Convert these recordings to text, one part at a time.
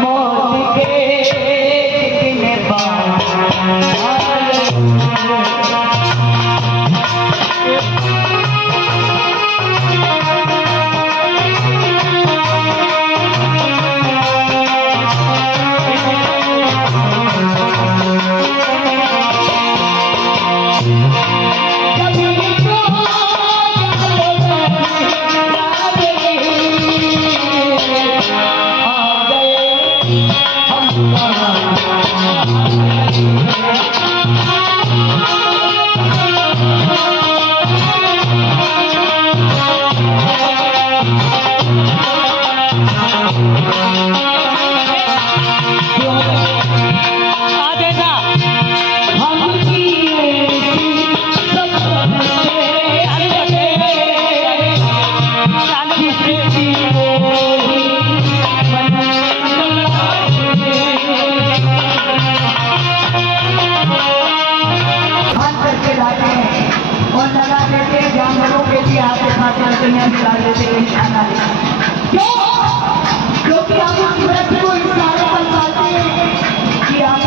मौत के दिन क्योंकि आप उस व्रत को इस सारे पर पाते हैं कि आप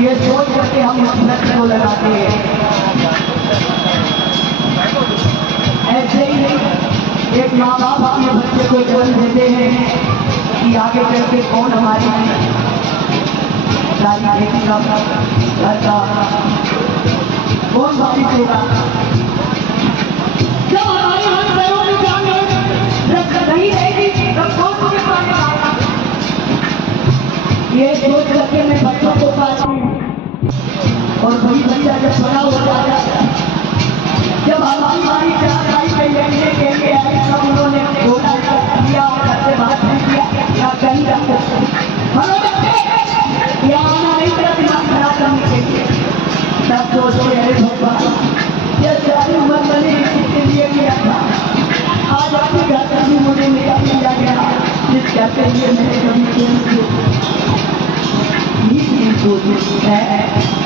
ये सोच करके हम उस व्रत को लगाते हैं। ऐसे ही एक माँ बाप अपने बच्चे को जन्म देते हैं कि आगे चल के कौन हमारी सारी खेती का करता कौन वापिस होगा। जब हमारे हाथ पैरों में जान नहीं रहेगी तब कौन मुझे पाने आएगा। ये सोच करके मैं बच्चों को पाती हूँ और वही बच्चा जब बड़ा हो जाता है, जब हमारी बारी चार भाई के लेने के लिए आई सब उन्होंने बोला किया और घर से बात नहीं किया या कहीं रखो या आना नहीं तेरा दिमाग खराब करने के लिए। तब सोचते अरे भगवान ये सारी उम्र मैंने इसके लिए किया था, आज अपने घर से भी मुझे निकाल दिया गया जिस घर के लिए मैंने कभी सोची है।